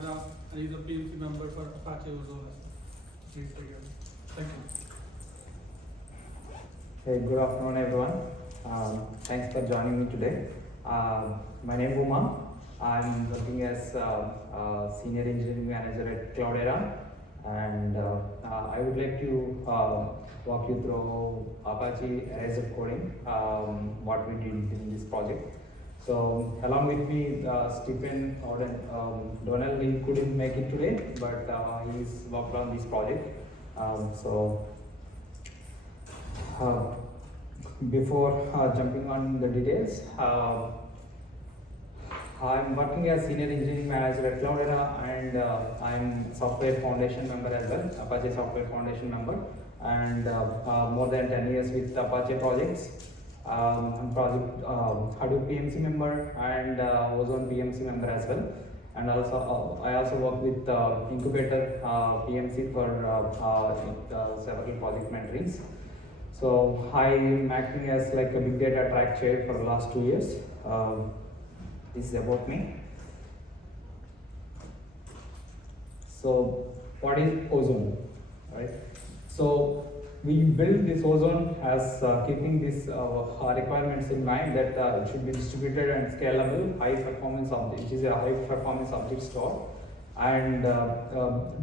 He's a PMC member for Apache Ozone. Please take it. Thank you. Hey, good afternoon, everyone. Thanks for joining me today. My name is Uma. I'm working as Senior Engineering Manager at Cloudera, and I would like to walk you through Apache Erasure coding, what we did in this project. So along with me, Stephen Donald, he couldn't make it today, but he's worked on this project. Before jumping on the details, I'm working as Senior Engineering Manager at Cloudera, and I'm Software Foundation member as well, Apache Software Foundation member, and more than 10 years with Apache projects. I'm project Hadoop PMC member and Ozone PMC member as well, and also I also work with Incubator PMC for several project mentorings. So I'm acting as like a big data track chair for the last 2 years. This is about me. So what is Ozone, right? So we built this Ozone as keeping these requirements in mind, that it should be distributed and scalable, high performance object, which is a high performance object store, and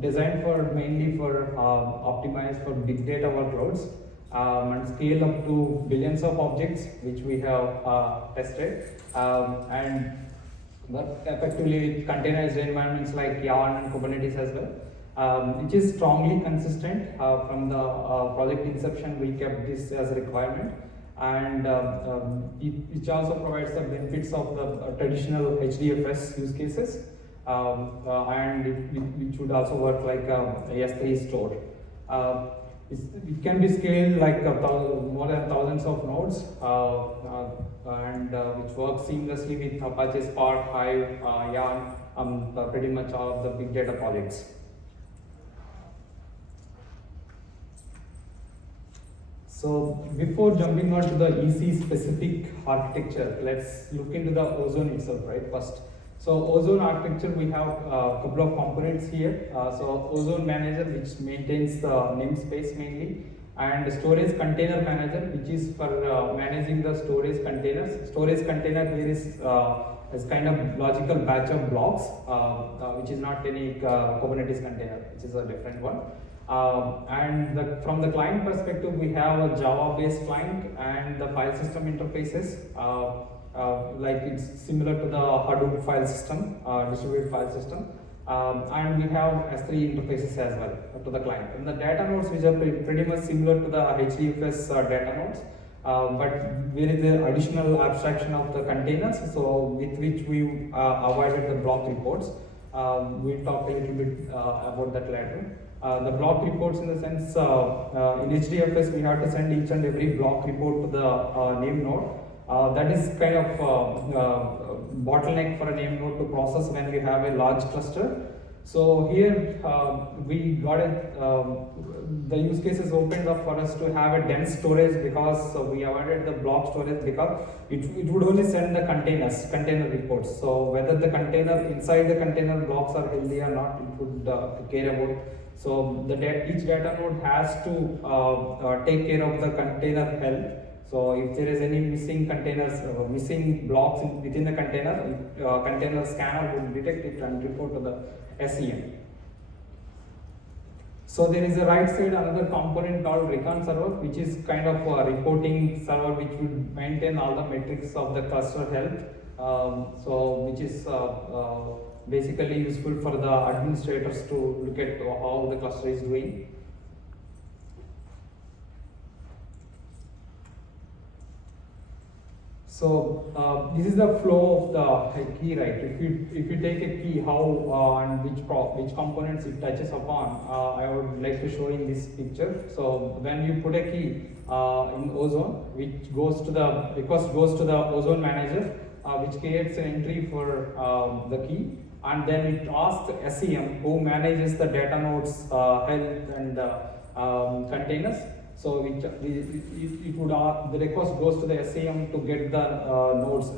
designed for mainly for optimized for big data workloads, and scale up to billions of objects, which we have tested, and work effectively with containerized environments like Yarn and Kubernetes as well. Which is strongly consistent from the project inception. We kept this as a requirement, and it also provides the benefits of the traditional HDFS use cases, and it should also work like a S3 store. It can be scaled like more than thousands of nodes, and which works seamlessly with Apache Spark, Hive, Yarn, pretty much all of the big data projects. So before jumping on to the EC specific architecture, let's look into the Ozone itself, right, first. So Ozone architecture, we have a couple of components here. So Ozone Manager, which maintains the namespace mainly, and Storage Container Manager, which is for managing the storage containers. Storage container here is kind of logical batch of blocks, which is not any Kubernetes container, which is a different one. And from the client perspective, we have a Java-based client and the file system interfaces. Like it's similar to the Hadoop file system, distributed file system. And we have S3 interfaces as well to the client. And the data nodes, which are pretty much similar to the HDFS data nodes, but there is the additional abstraction of the containers, so with which we avoided the block reports. We'll talk a little bit about that later. The block reports, in the sense, in HDFS we have to send each and every block report to the name node. That is kind of bottleneck for a name node to process when we have a large cluster. So here we got the use cases opened up for us to have a dense storage, because we avoided the block storage, because it would only send the container reports. So whether the container inside the container blocks are healthy or not, it would care about. So each data node has to take care of the container health. So if there is any missing containers, missing blocks within the container, container scanner would detect it and report to the SEM. So there is a right side another component called Recon server, which is kind of a reporting server which would maintain all the metrics of the cluster health. So which is basically useful for the administrators to look at how the cluster is doing. So this is the flow of the key, right? If you take a key, how and which components it touches upon, I would like to show in this picture. So when you put a key in Ozone, which goes to the request goes to the Ozone Manager, which creates an entry for the key, and then it asks SEM, who manages the data nodes health and containers. So the request goes to the SEM to get the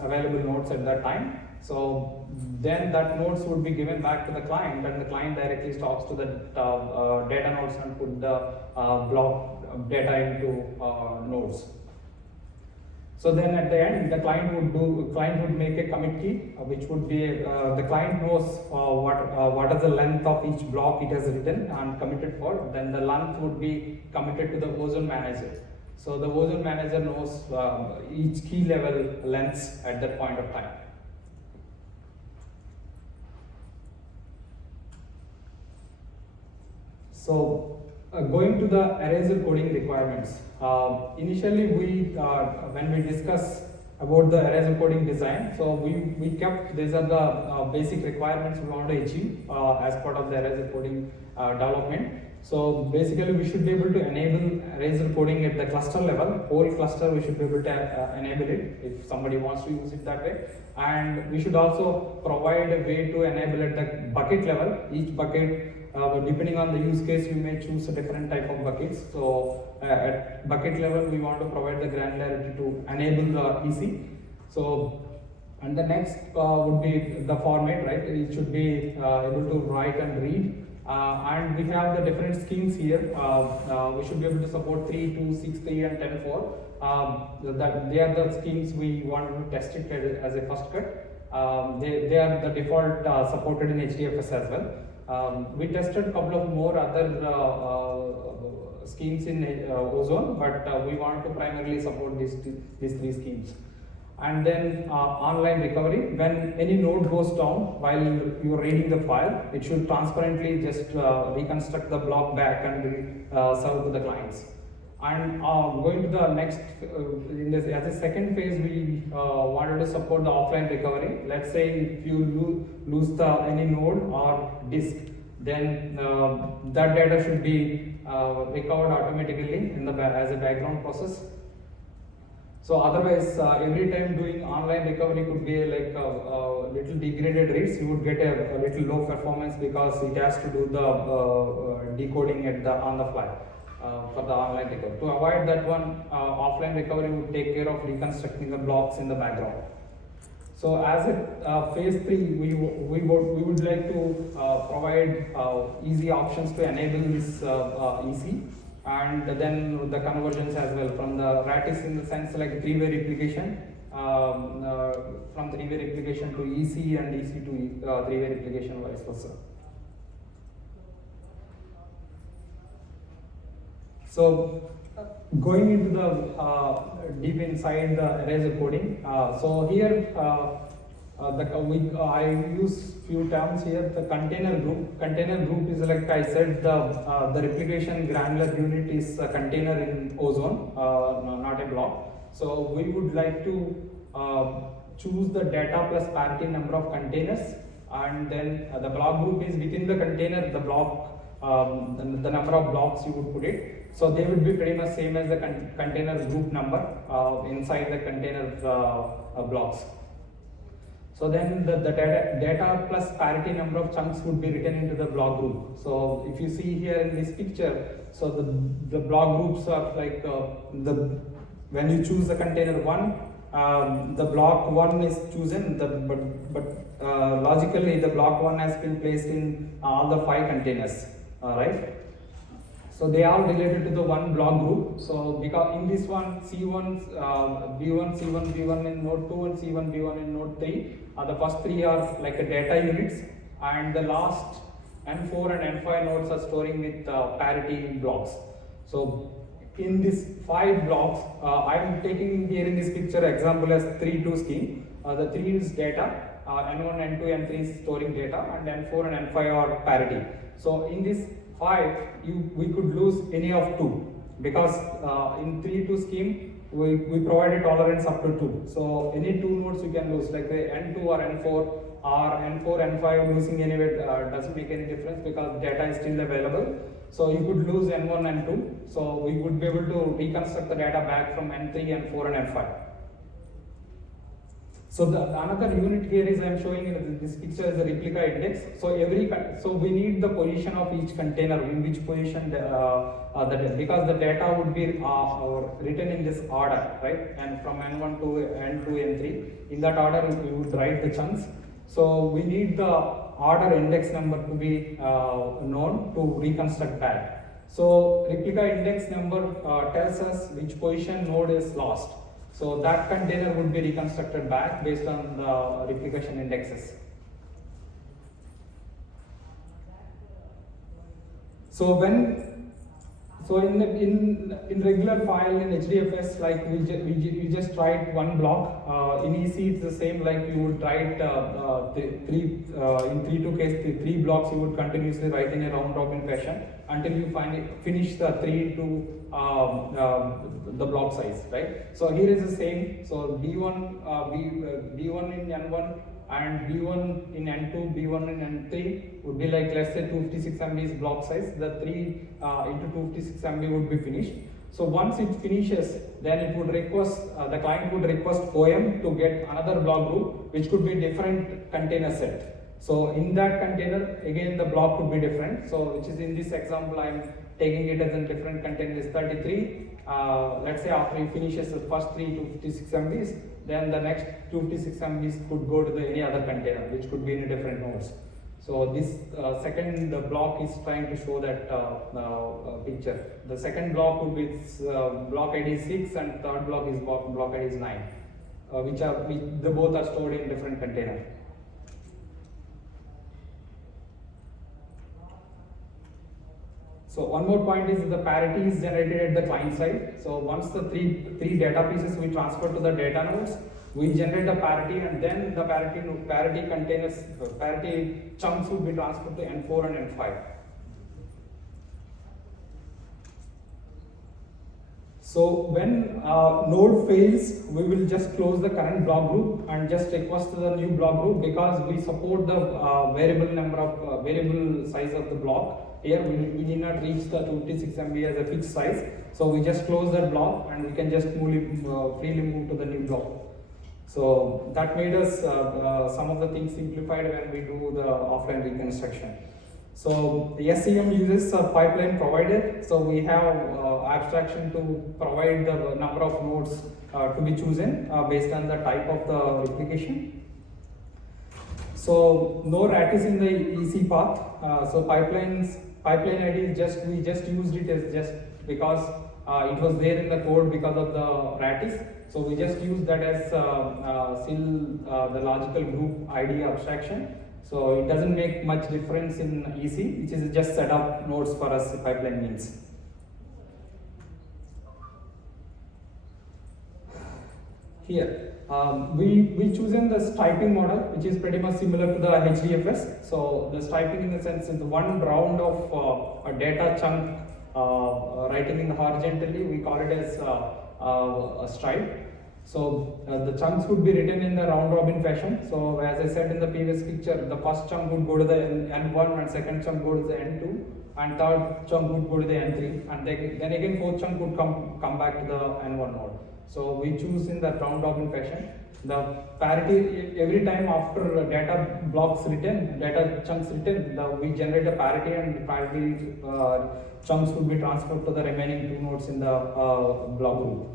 available nodes at that time. So then that nodes would be given back to the client, and the client directly talks to the data nodes and put the block data into nodes. So then at the end, the client would make a commit key, which would be the client knows what is the length of each block it has written and committed for. Then the length would be committed to the Ozone manager. So the Ozone manager knows each key level lengths at that point of time. So going to the Erasure coding requirements. Initially, when we discuss about the Erasure coding design, so we kept these are the basic requirements we want to achieve as part of the Erasure coding development. So basically, we should be able to enable Erasure coding at the cluster level. Whole cluster, we should be able to enable it if somebody wants to use it that way. And we should also provide a way to enable at the bucket level. Each bucket, depending on the use case, you may choose a different type of buckets. So at bucket level, we want to provide the granularity to enable the EC. So, and the next would be the format, right? It should be able to write and read. And we have the different schemes here. We should be able to support 3, 2, 6, 3, and 10, 4. They are the schemes we want to test it as a first cut. They are the default supported in HDFS as well. We tested a couple of more other schemes in Ozone, but we want to primarily support these three schemes. And then online recovery, when any node goes down while you are reading the file, it should transparently just reconstruct the block back and serve to the clients. And going to the next, as a second phase, we wanted to support the offline recovery. Let's say if you lose any node or disk, then that data should be recovered automatically as a background process. So otherwise, every time doing online recovery could be like a little degraded rates. You would get a little low performance because it has to do the decoding on the fly for the online recovery. To avoid that one, offline recovery would take care of reconstructing the blocks in the background. So as a phase 3, we would like to provide easy options to enable this EC. And then the conversions as well from the Ratis in the sense like three-way replication, from three-way replication to EC and EC to three-way replication, vice versa. So going into the deep inside the Erasure coding. So here I use few terms here. The container group. Container group is like I said, the replication granular unit is a container in Ozone, not a block. So we would like to choose the data plus parity number of containers, and then the block group is within the container. The block, the number of blocks you would put it. So they would be pretty much same as the container group number inside the container blocks. So then the data plus parity number of chunks would be written into the block group. So if you see here in this picture, so the block groups are like when you choose the container 1, the block 1 is chosen, but logically the block 1 has been placed in all the 5 containers, right? So they are related to the one block group. So because in this one, C1, B1, C1, B1 in node 2 and C1, B1 in node 3, the first 3 are like a data units, and the last N4 and N5 nodes are storing with parity blocks. So in these 5 blocks, I am taking here in this picture example as 3-2 scheme. The 3 is data, N1, N2, N3 is storing data, and N4 and N5 are parity. So in this 5, we could lose any of 2 because in 3-2 scheme we provide a tolerance up to 2. So any 2 nodes you can lose, like the N2 or N4 or N4, N5 losing anyway doesn't make any difference because data is still available. So you could lose N1, N2. So we would be able to reconstruct the data back from N3, N4 and N5. So another unit here is I am showing in this picture is the replica index. So we need the position of each container, in which position because the data would be written in this order, right? And from N1 to N2, N3, in that order we would write the chunks. So we need the order index number to be known to reconstruct that. So replica index number tells us which position node is lost. So that container would be reconstructed back based on the replication indexes. So in regular file in HDFS, like we just write one block. In EC it's the same, like you would write in 3-2 case, the 3 blocks you would continuously write in a round robin fashion until you finish the 3 into the block size, right? So here is the same. So B1 in N1 and B1 in N2, B1 in N3 would be like, let's say 256 MB is block size. The 3 into 256 MB would be finished. So once it finishes, then it would request, the client would request OM to get another block group, which could be different container set. So in that container, again the block could be different. So which is in this example, I'm taking it as a different container is 33. Let's say after he finishes the first 3 256 MBs, then the next 256 MBs could go to any other container, which could be in a different nodes. So this second block is trying to show that picture. The second block would be block ID 6 and third block is block ID 9, the both are stored in different container. So one more point is the parity is generated at the client side. So once the three data pieces we transfer to the data nodes, we generate a parity, and then the parity containers, parity chunks will be transferred to N4 and N5. So when node fails, we will just close the current block group and just request the new block group, because we support the variable size of the block. Here we need not reach the 256 MB as a fixed size, so we just close that block and we can just freely move to the new block. So that made us some of the things simplified when we do the offline reconstruction. So the SCM uses a pipeline provider. So we have abstraction to provide the number of nodes to be chosen based on the type of the replication. So no rat is in the EC path. So pipeline ID is we just used it as just because it was there in the code because of the Ratis. So we just use that as still the logical group ID abstraction. So it doesn't make much difference in EC, which is just set up nodes for us pipeline means. Here, we chosen the striping model, which is pretty much similar to the HDFS. So the striping in the sense is one round of a data chunk writing in horizontally, we call it as a stripe. So the chunks would be written in the round robin fashion. So as I said in the previous picture, the first chunk would go to the N1 and second chunk go to the N2 and third chunk would go to the N3, and then again fourth chunk would come back to the N1 node. So we choose in the round robin fashion. The parity, every time after data blocks written, data chunks written, we generate a parity, and the parity chunks would be transferred to the remaining 2 nodes in the block group.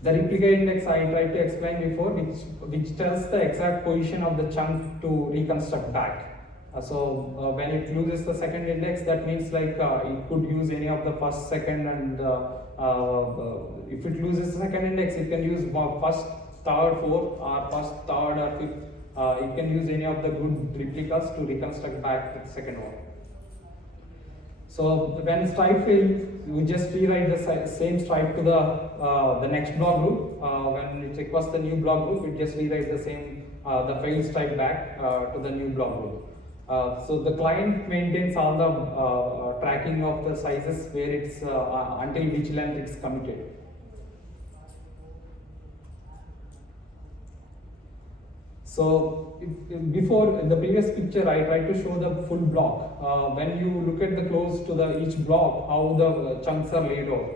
The replica index I tried to explain before, which tells the exact position of the chunk to reconstruct back. So when it loses the second index, that means like it could use any of the first, second, and if it loses the second index, it can use first, third, fourth, or first, third, or fifth. It can use any of the good replicas to reconstruct back the second one. So when stripe fails, we just rewrite the same stripe to the next block group. When it requests the new block group, it just rewrites the same the failed stripe back to the new block group. So the client maintains all the tracking of the sizes where it's until which length it's committed. So before in the previous picture, I tried to show the full block. When you look at the close to each block, how the chunks are laid out.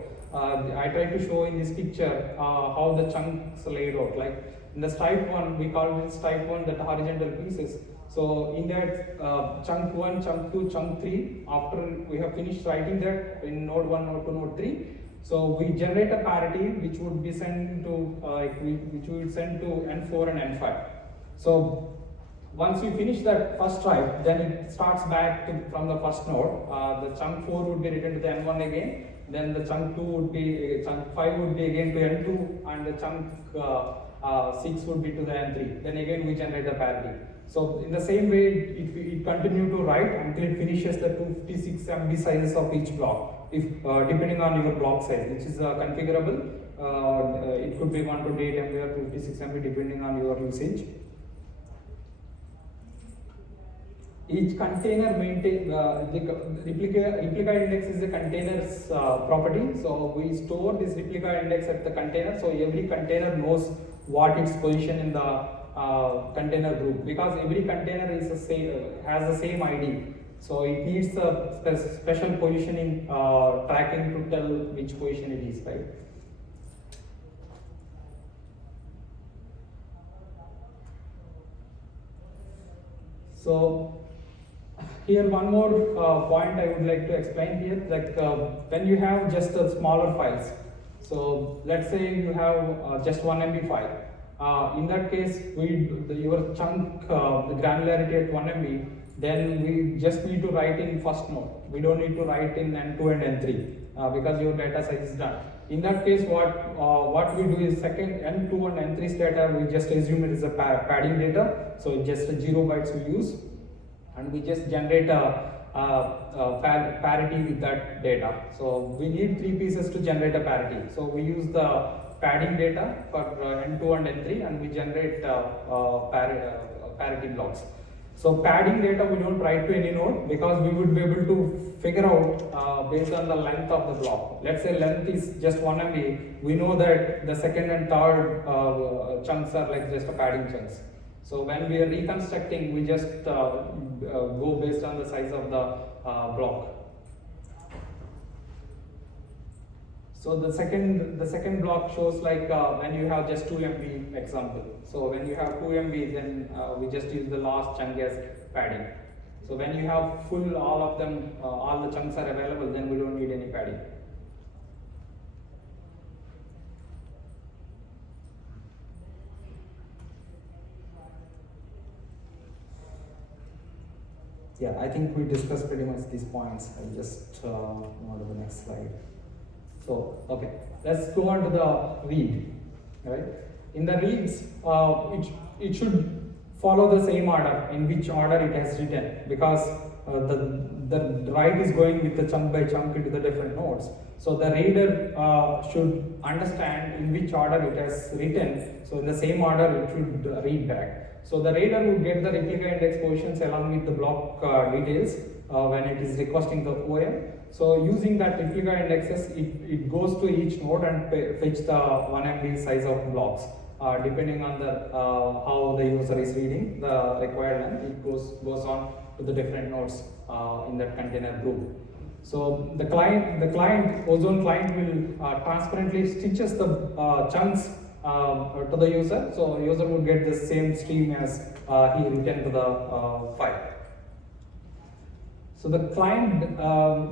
I tried to show in this picture how the chunks are laid out. Like in the stripe one, we call this stripe one that horizontal pieces. So in that chunk 1, chunk 2, chunk 3, after we have finished writing that in node 1, node 2, node 3, so we generate a parity which would be sent to which we would send to N4 and N5. So once we finish that first write, then it starts back from the first node. The chunk 4 would be written to the N1 again, then the chunk 2 would be, chunk 5 would be again to N2, and the chunk 6 would be to the N3. Then again we generate the parity. So in the same way, it continue to write until it finishes the 256 MB sizes of each block, if depending on your block size, which is configurable. It could be 128 MB or 256 MB depending on your usage. Each container maintain the replica index is a container's property. So we store this replica index at the container. So every container knows what its position in the container group, because every container is the same, has the same ID. So it needs a special positioning tracking to tell which position it is, right? So here one more point I would like to explain here, like when you have just smaller files. So let's say you have just 1 MB file. In that case, your chunk, the granularity at 1 MB, then we just need to write in first node. We don't need to write in N2 and N3 because your data size is done. In that case, what we do is second N2 and N3's data, we just assume it is a padding data. So just 0 bytes we use, and we just generate a parity with that data. So we need 3 pieces to generate a parity. So we use the padding data for N2 and N3, and we generate parity blocks. So padding data we don't write to any node, because we would be able to figure out based on the length of the block. Let's say length is just 1 MB. We know that the second and third chunks are like just a padding chunks. So when we are reconstructing, we just go based on the size of the block. So the second block shows like when you have just 2 MB example. So when you have 2 MB, then we just use the last chunk as padding. So when you have full all of them, all the chunks are available, then we don't need any padding. Yeah, I think we discussed pretty much these points. I'll just go on to the next slide. So, okay, let's go on to the read, right? In the reads, it should follow the same order in which order it has written, because the write is going with the chunk by chunk into the different nodes. So the reader should understand in which order it has written. So in the same order it should read back. So the reader would get the replica index positions along with the block details when it is requesting the OM. So using that replica indexes, it goes to each node and fetch the 1 MB size of blocks. Depending on the how the user is reading the required length, it goes on to the different nodes in that container group. So the Ozone client will transparently stitches the chunks to the user. So user would get the same stream as he written to the file. So the client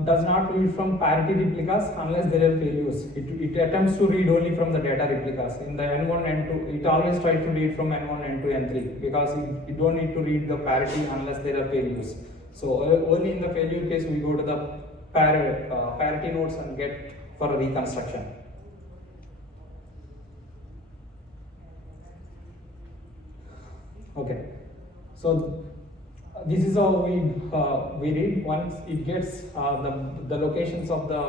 does not read from parity replicas unless there are failures. It attempts to read only from the data replicas. In the N1, N2, it always tries to read from N1, N2, N3 because you don't need to read the parity unless there are failures. So only in the failure case we go to the parity nodes and get for a reconstruction. Okay, so this is how we read. Once it gets the locations of the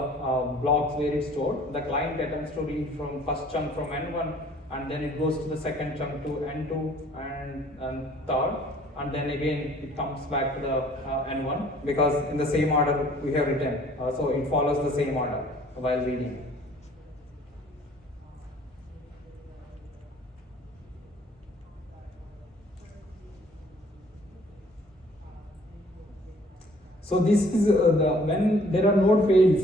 blocks where it's stored, the client attempts to read from first chunk from N1, and then it goes to the second chunk to N2 and third, and then again it comes back to the N1 because in the same order we have written. So it follows the same order while reading. So this is when there are node fails,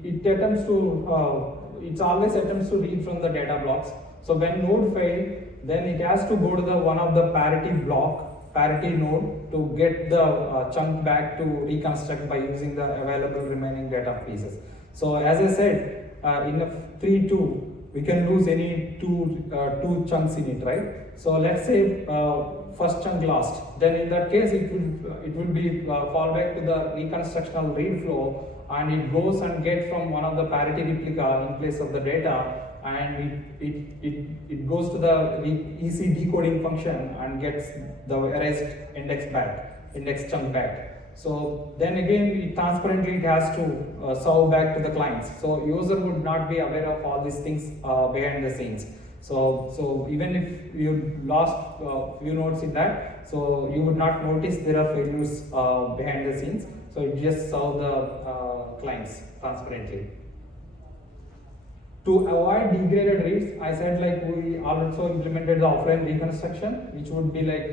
it attempts to it always attempts to read from the data blocks. So when node fail, then it has to go to the one of the parity node to get the chunk back to reconstruct by using the available remaining data pieces. So as I said, in a 3-2, we can lose any two chunks in it, right? So let's say first chunk lost, then in that case it will be fall back to the reconstructional read flow, and it goes and get from one of the parity replica in place of the data, and it goes to the EC decoding function and gets the erased index chunk back. So then again, it transparently it has to serve back to the clients. So user would not be aware of all these things behind the scenes. So even if you lost few nodes in that, so you would not notice there are failures behind the scenes. So it just serve the clients transparently. To avoid degraded reads, I said like we also implemented the offline reconstruction, which would be like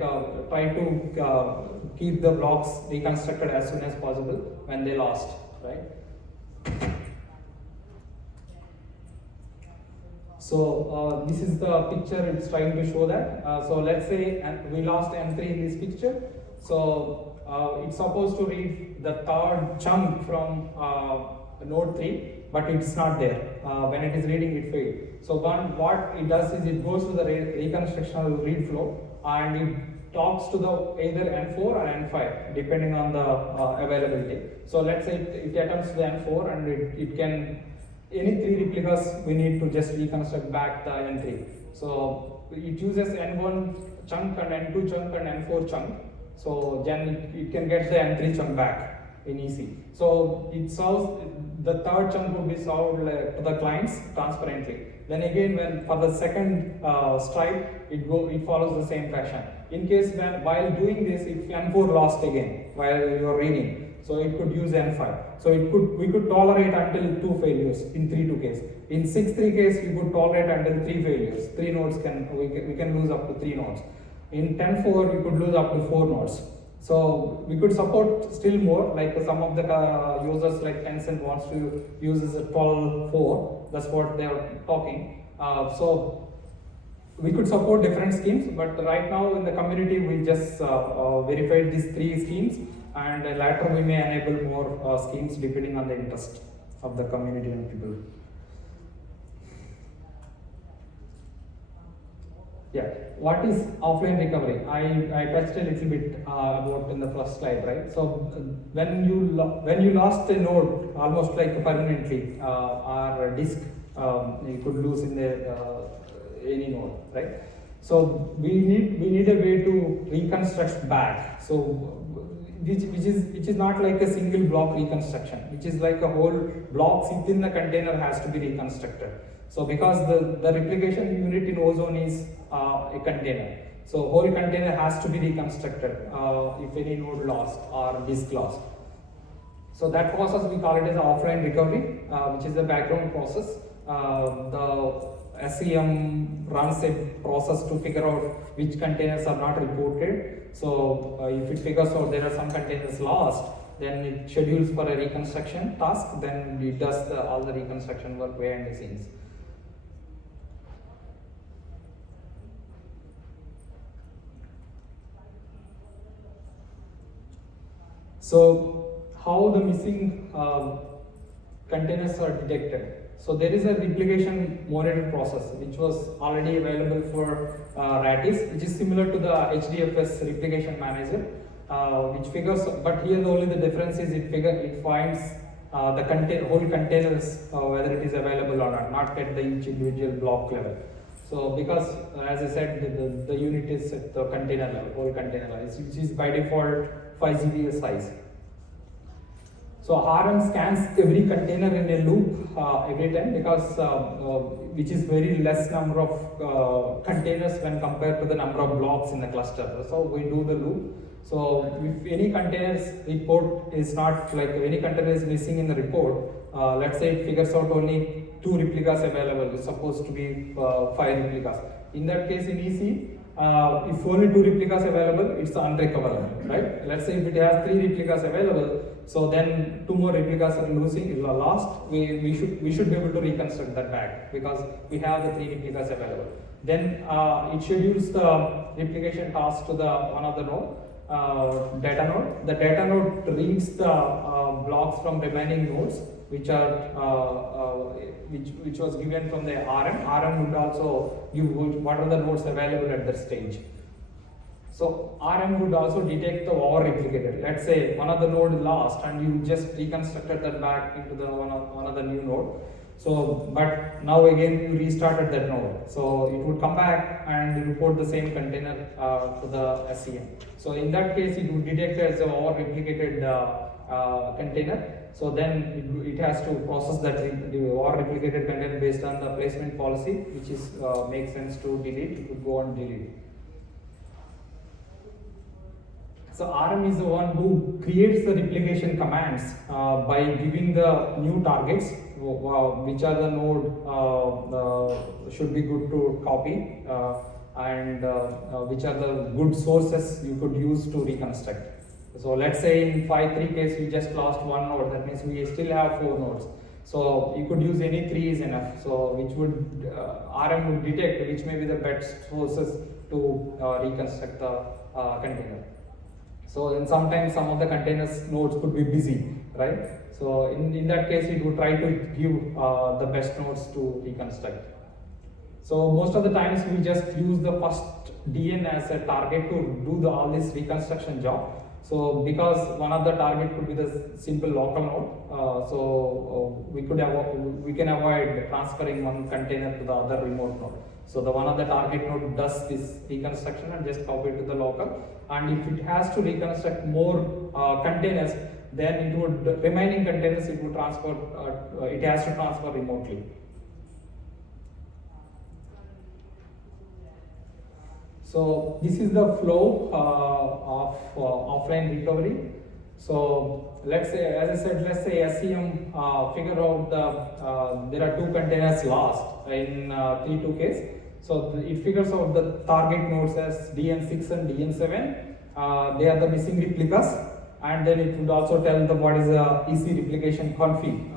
try to keep the blocks reconstructed as soon as possible when they lost, right? So this is the picture it's trying to show that. So let's say we lost M3 in this picture. So it's supposed to read the third chunk from node 3, but it's not there. When it is reading, it failed. So what it does is it goes to the reconstructional read flow, and it talks to the either N4 or N5 depending on the availability. So let's say it attempts the N4, and it can, any 3 replicas we need to just reconstruct back the N3. So it uses N1 chunk and N2 chunk and N4 chunk. So then it can get the N3 chunk back in EC. So it solves, the third chunk will be solved to the clients transparently. Then again, when for the second stripe, it follows the same fashion. In case while doing this, if N4 lost again while you are reading, so it could use N5. So we could tolerate until 2 failures in 3.2 case. In 6.3 case, you could tolerate until 3 failures. 3 nodes we can lose up to 3 nodes. In 10.4, we could lose up to 4 nodes. So we could support still more, like some of the users like Tencent wants to use as a 12.4. That's what they are talking. So we could support different schemes, but right now in the community we just verified these 3 schemes, and later we may enable more schemes depending on the interest of the community and people. Yeah, what is offline recovery? I touched a little bit about in the first slide, right? So when you lost a node almost like permanently, or disk, you could lose in any node, right? So we need a way to reconstruct back. So which is not like a single block reconstruction, which is like a whole blocks within the container has to be reconstructed. So because the replication unit in Ozone is a container, so whole container has to be reconstructed if any node lost or disk lost. So that process we call it as offline recovery, which is the background process. The SEM runs a process to figure out which containers are not reported. So if it figures out there are some containers lost, then it schedules for a reconstruction task, then it does all the reconstruction work behind the scenes. So how the missing containers are detected? So there is a replication monitoring process which was already available for RATIS, which is similar to the HDFS replication manager, which figures. But here only the difference is it finds the whole containers whether it is available or not at the each individual block level. So because as I said, the unit is at the container level, whole container level, which is by default 5 GB size. So RM scans every container in a loop every time, because which is very less number of containers when compared to the number of blocks in the cluster. So we do the loop. So if any containers report is not, like any container is missing in the report, let's say it figures out only 2 replicas available, it's supposed to be 5 replicas. In that case in EC, if only 2 replicas available, it's unrecoverable, right? Let's say if it has 3 replicas available, so then 2 more replicas are lost. We should be able to reconstruct that back because we have the 3 replicas available. Then it schedules the replication task to the one of the node, data node. The data node reads the blocks from remaining nodes, which was given from the RM. RM would also give what are the nodes available at that stage. So RM would also detect the over replicated. Let's say one of the node lost and you just reconstructed that back into the one of the new node. So, but now again you restarted that node. So it would come back and report the same container to the SCM. So in that case, it would detect as a over replicated container. So then it has to process that the over replicated container based on the placement policy, which is makes sense to delete. It would go on delete. So RM is the one who creates the replication commands by giving the new targets, which are the node should be good to copy, and which are the good sources you could use to reconstruct. So let's say in 5.3 case we just lost one node, that means we still have 4 nodes. So you could use any 3 is enough. So which would RM would detect which may be the best sources to reconstruct the container. So then sometimes some of the containers nodes could be busy, right? So in that case it would try to give the best nodes to reconstruct. So most of the times we just use the first DN as a target to do all this reconstruction job. So because one of the target could be the simple local node, so we can avoid transferring one container to the other remote node. So the one of the target node does this reconstruction and just copy it to the local. And if it has to reconstruct more containers, then it would remaining containers it would transfer. It has to transfer remotely. So this is the flow of offline recovery. So let's say, as I said, let's say SCM figure out there are 2 containers lost in 3.2 case. So it figures out the target nodes as DN6 and DN7. They are the missing replicas, and then it would also tell the what is the EC replication config.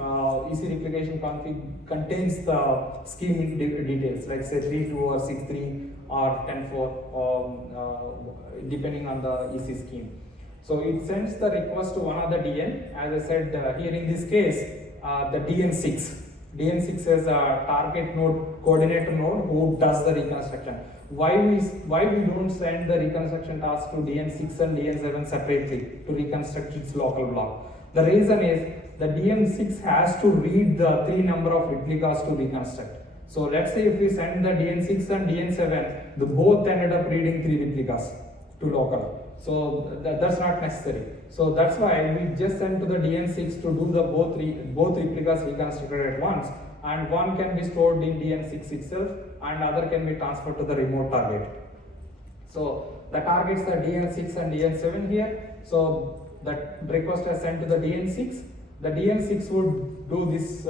EC replication config contains the scheme details, like say 3.2 or 6.3 or 10.4, depending on the EC scheme. So it sends the request to one of the DN. As I said, here in this case, the DN6. DN6 is a target node, coordinator node who does the reconstruction. Why we don't send the reconstruction task to DN6 and DN7 separately to reconstruct its local block? The reason is the DN6 has to read the 3 number of replicas to reconstruct. So let's say if we send the DN6 and DN7, the both ended up reading 3 replicas to local. So that's not necessary. So that's why we just send to the DN6 to do the both replicas reconstructed at once, and one can be stored in DN6 itself and other can be transferred to the remote target. So the targets are DN6 and DN7 here. So that request is sent to the DN6. The DN6 would do this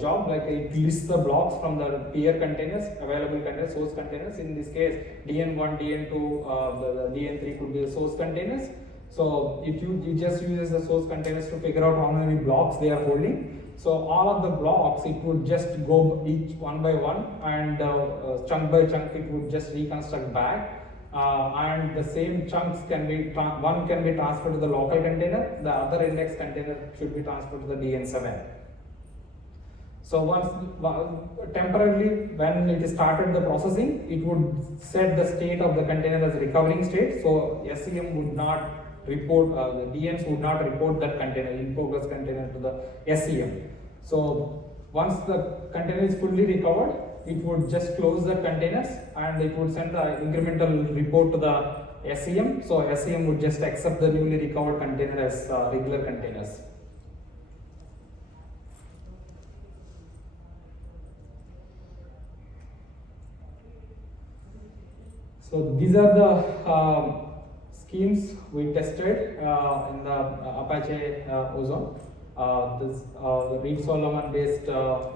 job, like it lists the blocks from the peer containers, available containers, source containers. In this case, DN1, DN2, the DN3 could be the source containers. So it just uses the source containers to figure out how many blocks they are holding. So all of the blocks, it would just go each one by one, and chunk by chunk it would just reconstruct back. And the same chunks can be one can be transferred to the local container, the other index container should be transferred to the DN7. So once temporarily when it started the processing, it would set the state of the container as recovering state. So SCM would not report, the DNs would not report that container, in progress container, to the SCM. So once the container is fully recovered, it would just close the containers and it would send the incremental report to the SCM. So SCM would just accept the newly recovered container as regular containers. So these are the schemes we tested in the Apache Ozone. This Reed Solomon based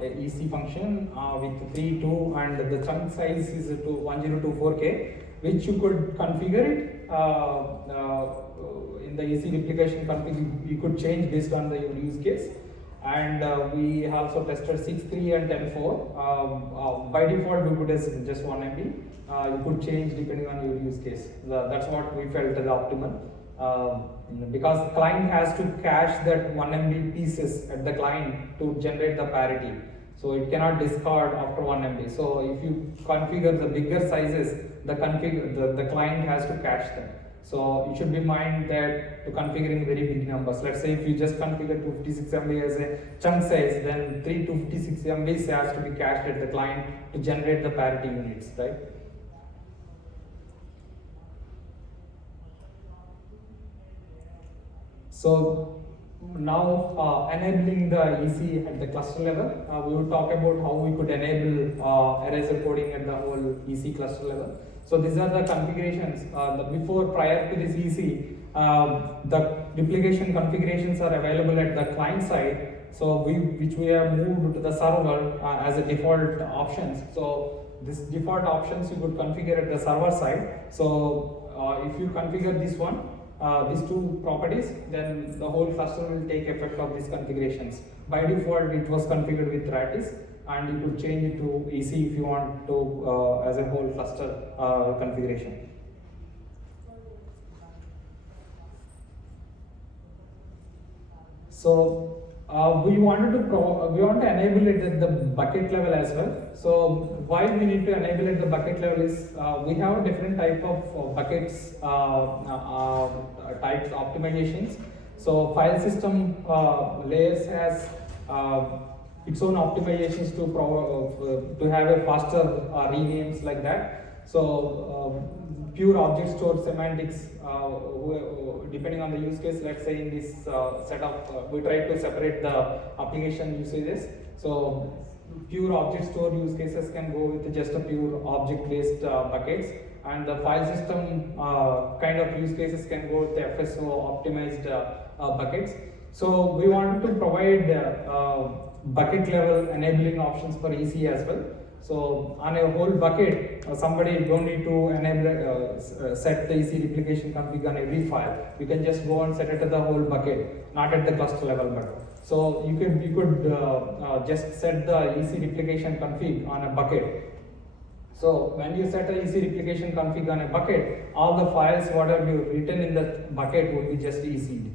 EC function with 3, 2, and the chunk size is to 1024K, which you could configure it in the EC replication config. You could change based on the use case. And we also tested 6.3 and 10.4. By default, we put as just 1 MB. You could change depending on your use case. That's what we felt is optimal. Because the client has to cache that 1 MB pieces at the client to generate the parity. So it cannot discard after 1 MB. So if you configure the bigger sizes, the client has to cache them. So you should be mind that to configuring very big numbers. Let's say if you just configure 256 MB as a chunk size, then 3 256 MB has to be cached at the client to generate the parity units, right? So now enabling the EC at the cluster level, we will talk about how we could enable Erasure coding at the whole EC cluster level. So these are the configurations. Prior to this EC, the duplication configurations are available at the client side. So which we have moved to the server as a default options. So this default options you could configure at the server side. So if you configure this one, these two properties, then the whole cluster will take effect of these configurations. By default, it was configured with Ratis, and you could change it to EC if you want to as a whole cluster configuration. So we want to enable it at the bucket level as well. So why we need to enable it at the bucket level is we have different type of buckets types optimizations. So file system layers has its own optimizations to have a faster renames like that. So pure object store semantics, depending on the use case. Let's say in this setup, we try to separate the application usages. So pure object store use cases can go with just a pure object based buckets, and the file system kind of use cases can go with the FSO optimized buckets. So we want to provide bucket level enabling options for EC as well. So on a whole bucket, somebody don't need to enable set the EC replication config on every file. You can just go and set it at the whole bucket, not at the cluster level but. So you could just set the EC replication config on a bucket. So when you set a EC replication config on a bucket, all the files whatever you written in the bucket would be just EC'd.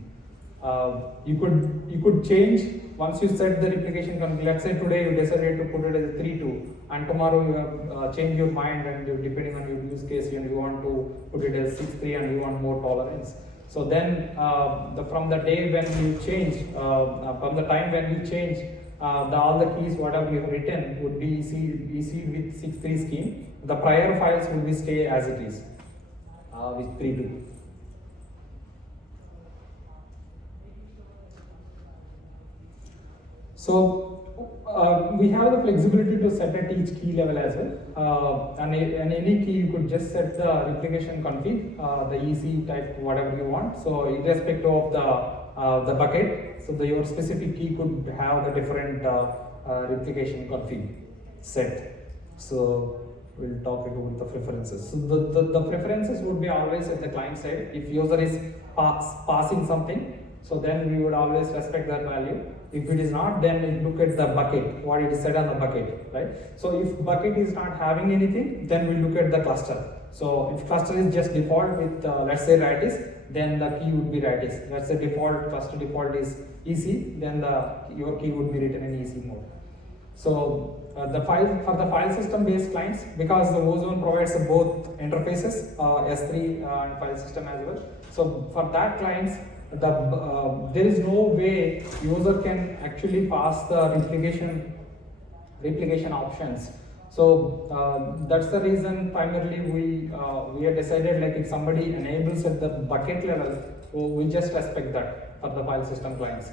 You could change once you set the replication config. Let's say today you decided to put it as a 3.2, and tomorrow you have changed your mind, and depending on your use case, and you want to put it as 6.3 and you want more tolerance. So then from the day when you change, from the time when you change, all the keys whatever you have written would be EC'd with 6.3 scheme. The prior files will be stay as it is with 3.2. So we have the flexibility to set at each key level as well, and any key you could just set the replication config, the EC type whatever you want. So irrespective of the bucket, so your specific key could have the different replication config set. So we'll talk about the preferences. So the preferences would be always at the client side. If user is passing something, so then we would always respect that value. If it is not, then we look at the bucket, what it is set on the bucket, right? So if bucket is not having anything, then we look at the cluster. So if cluster is just default with let's say Ratis, then the key would be Ratis. Let's say default cluster default is EC, then your key would be written in EC mode. So for the file system based clients, because the Ozone provides both interfaces, S3 and file system as well. So for that clients, there is no way user can actually pass the replication options. So that's the reason primarily we have decided, like if somebody enables at the bucket level, we just respect that for the file system clients.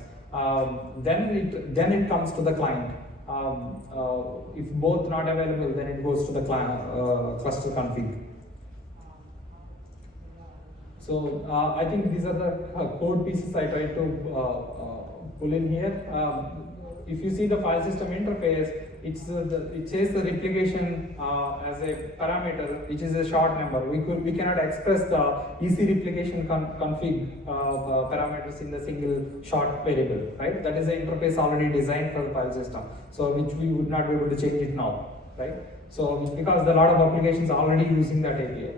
Then it comes to the client. If both not available, then it goes to the client cluster config. So I think these are the code pieces I tried to pull in here. If you see the file system interface, it says the replication as a parameter, which is a short number. We cannot express the EC replication config parameters in the single short variable, right? That is the interface already designed for the file system, so which we would not be able to change it now, right? So because a lot of applications are already using that API.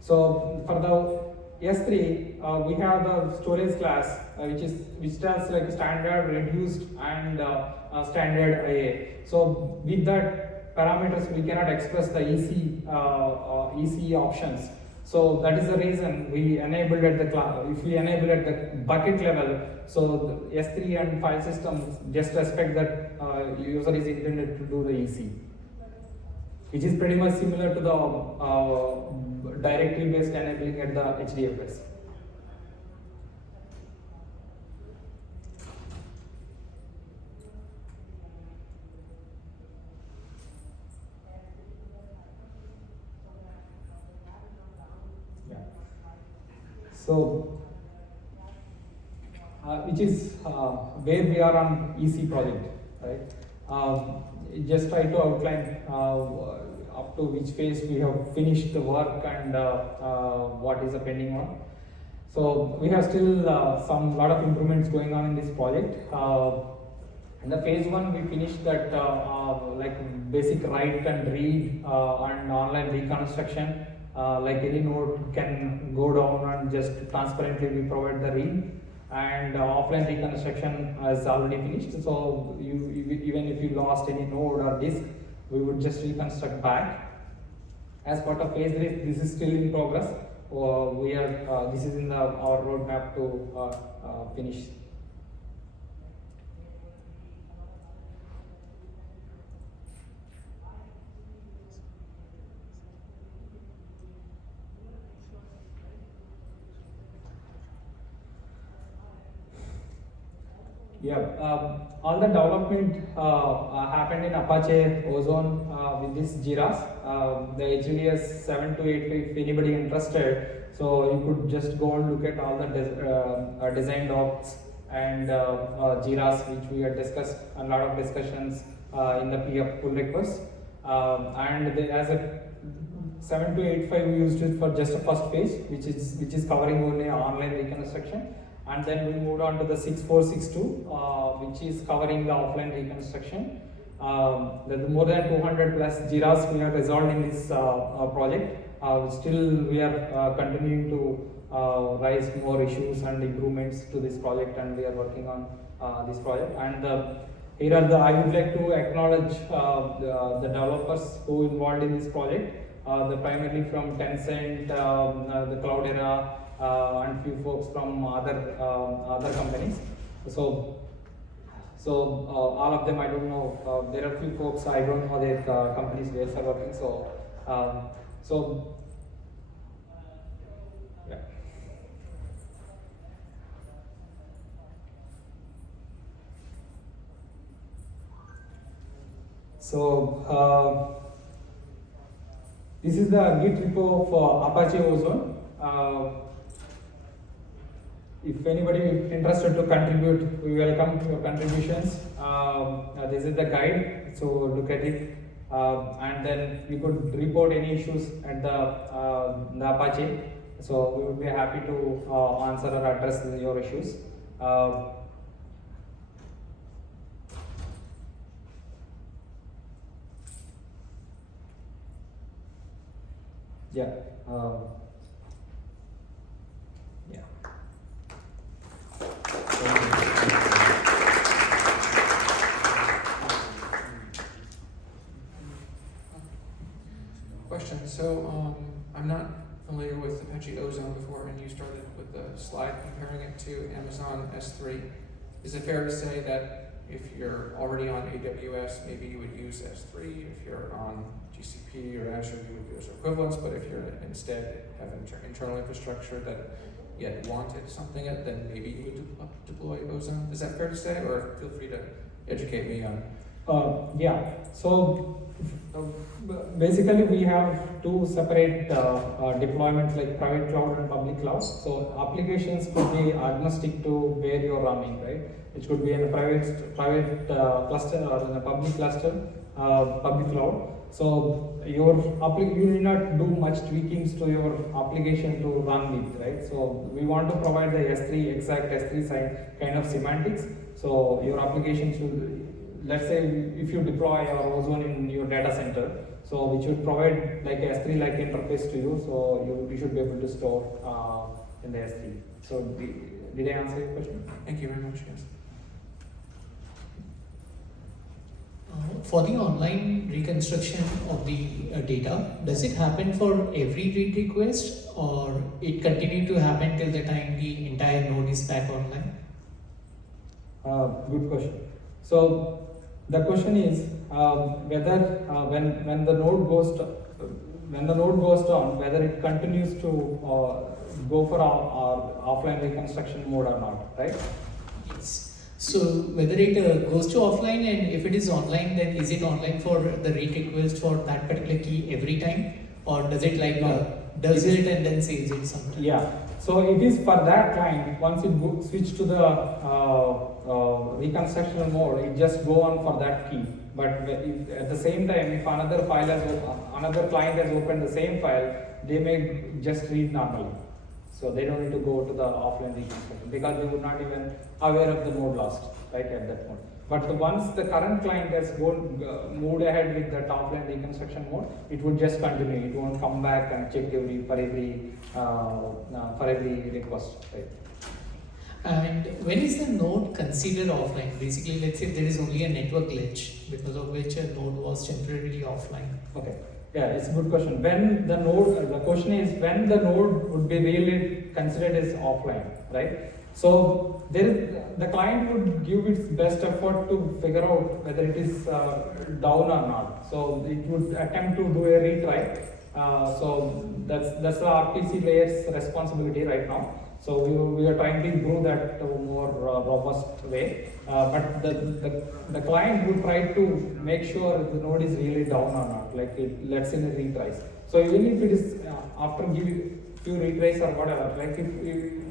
So for the S3, we have the storage class, which does like standard, reduced, and standard IA. So with that, parameters we cannot express the EC options. So that is the reason we enabled at the if we enable at the bucket level, so the S3 and file systems just expect that user is intended to do the EC, which is pretty much similar to the directory based enabling at the HDFS. So, which is where we are on EC project, right? Just try to outline up to which phase we have finished the work and what is the pending one. So we have still lot of improvements going on in this project. In the phase 1, we finished that like basic write and read and online reconstruction. Like any node can go down and just transparently we provide the read, and offline reconstruction is already finished. So even if you lost any node or disk, we would just reconstruct back. As part of phase 3, this is still in progress. We are this is in our roadmap to finish. Yeah, all the development happened in Apache Ozone with this Jiras. The HDS 7285, if anybody interested, so you could just go and look at all the design docs and Jiras, which we had discussed, a lot of discussions in the PF pull request. And as a 7285, we used it for just the first phase, which is covering only online reconstruction. And then we moved on to the 6462, which is covering the offline reconstruction. The more than 200 plus Jiras we have resolved in this project. Still we are continuing to raise more issues and improvements to this project, and we are working on this project. And here are I would like to acknowledge the developers who involved in this project. Primarily from Tencent, the Cloudera, and few folks from other companies. So all of them I don't know. There are few folks I don't know their companies where they are working. So yeah. So this is the Git repo for Apache Ozone. If anybody is interested to contribute, we welcome your contributions. This is the guide, so look at it, and then you could report any issues at the Apache. So we would be happy to answer or address your issues. Yeah. Yeah. Question. So I'm not familiar with Apache Ozone before, and you started with the slide comparing it to Amazon S3. Is it fair to say that if you're already on AWS, maybe you would use S3? If you're on GCP or Azure, you would use equivalents. But if you're instead have internal infrastructure that yet wanted something, then maybe you would deploy Ozone. Is that fair to say, or feel free to educate me on? Yeah. So basically, we have two separate deployments, like private cloud and public cloud. So applications could be agnostic to where you're running, right? It could be in a private cluster or in a public cluster, public cloud. So you need not do much tweakings to your application to run with, right? So we want to provide the exact S3 kind of semantics. So your application should, let's say if you deploy your Ozone in your data center, so which would provide like a S3 like interface to you, so you should be able to store in the S3. So did I answer your question? Thank you very much. Yes. For the online reconstruction of the data, does it happen for every read request or it continue to happen till the time the entire node is back online? Good question. So the question is whether when the node goes down, whether it continues to go for our offline reconstruction mode or not, right? Yes. So whether it goes to offline, and if it is online, then is it online for the read request for that particular key every time, or does it like does it and then saves it sometime? Yeah. So it is for that client. Once it switch to the reconstruction mode, it just go on for that key. But if, at the same time, if another client has opened the same file, they may just read normally. So they don't need to go to the offline reconstruction because they would not even aware of the node lost, right, at that point. But once the current client has moved ahead with the offline reconstruction mode, it would just continue. It won't come back and check for every request, right? And when is the node considered offline? Basically, let's say there is only a network glitch because of which a node was temporarily offline. Okay. Yeah, it's a good question. When the question is when the node would be really considered as offline, right? So the client would give its best effort to figure out whether it is down or not. So it would attempt to do a retry. So that's the RPC layer's responsibility right now. So we are trying to improve that to a more robust way. But the client would try to make sure the node is really down or not, like let's say retries. So even if it is after giving few retries or whatever, like if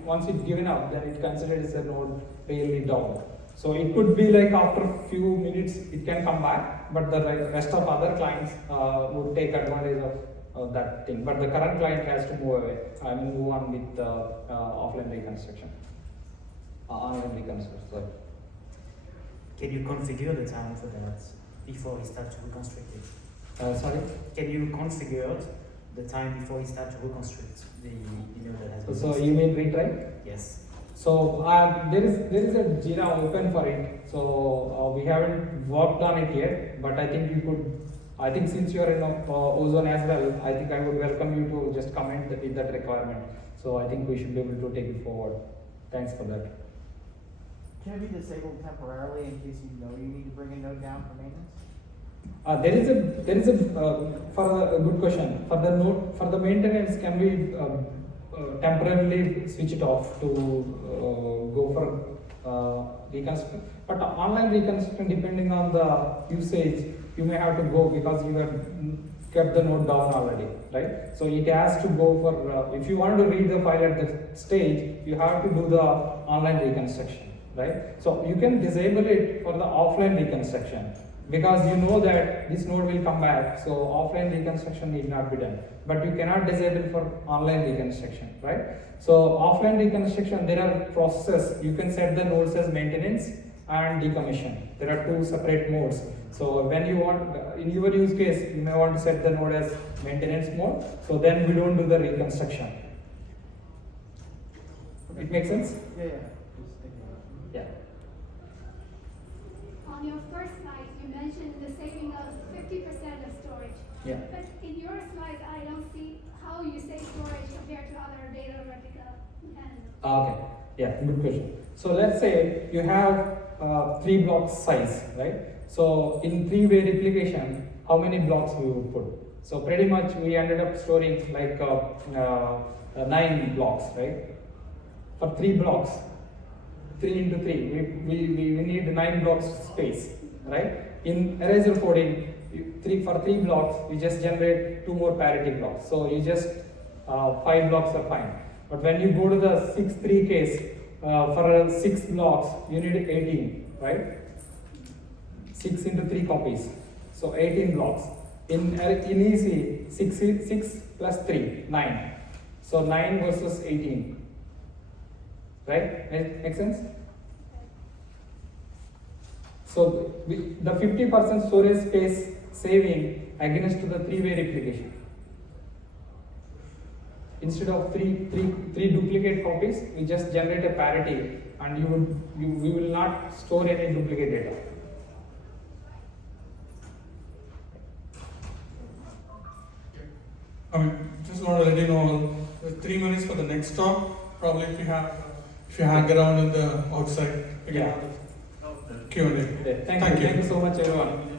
once it's given up, then it considered as a node really down. So it could be like after a few minutes it can come back, but the rest of other clients would take advantage of that thing. But the current client has to move on with offline reconstruction, online reconstruction. Sorry. Can you configure the time for that before we start to reconstruct it? Sorry? Can you configure the time before we start to reconstruct the node that has been So you mean retry? Yes. So there is a Jira open for it. So we haven't worked on it yet, but I think you could. I think since you are in Ozone as well, I think I would welcome you to just comment with that requirement. So I think we should be able to take it forward. Thanks for that. Can it be disabled temporarily in case you know you need to bring a node down for maintenance? There is a for a good question for the maintenance. Can we temporarily switch it off to go for reconstruction? But online reconstruction, depending on the usage, you may have to go because you have kept the node down already, right? So it has to go for if you want to read the file at the stage, you have to do the online reconstruction, right? So you can disable it for the offline reconstruction because you know that this node will come back, so offline reconstruction need not be done. But you cannot disable for online reconstruction, right? So offline reconstruction, there are processes. You can set the nodes as maintenance and decommission. There are two separate modes. So when you want, in your use case, you may want to set the node as maintenance mode. So then we don't do the reconstruction. It makes sense? Yeah. Just thinking about it. Yeah. On your first slide, you mentioned the saving of 50% of storage. Yeah. But in your slides, I don't see how you save storage compared to other data replica mechanisms. Okay. Yeah, good question. So let's say you have 3 blocks size, right? So in 3-way replication, how many blocks we would put? So pretty much we ended up storing like 9 blocks, right? For 3 blocks, 3 into 3, we need 9 blocks space, right? In Erasure coding, for 3 blocks, we just generate 2 more parity blocks. So you just 5 blocks are fine. But when you go to the 6-3 case, for 6 blocks, you need 18, right? 6 into 3 copies, so 18 blocks. In easy, 6 plus 3, 9. So 9 versus 18, right? Make sense? So the 50% storage space saving against to the 3-way replication. Instead of three duplicate copies, we just generate a parity, and we will not store any duplicate data. I mean, just want to let you know, 3 minutes for the next talk. Probably if you hang around in the outside, we can Yeah. have a Q&A. Okay, thank Thank you. you. Thank you so much, everyone.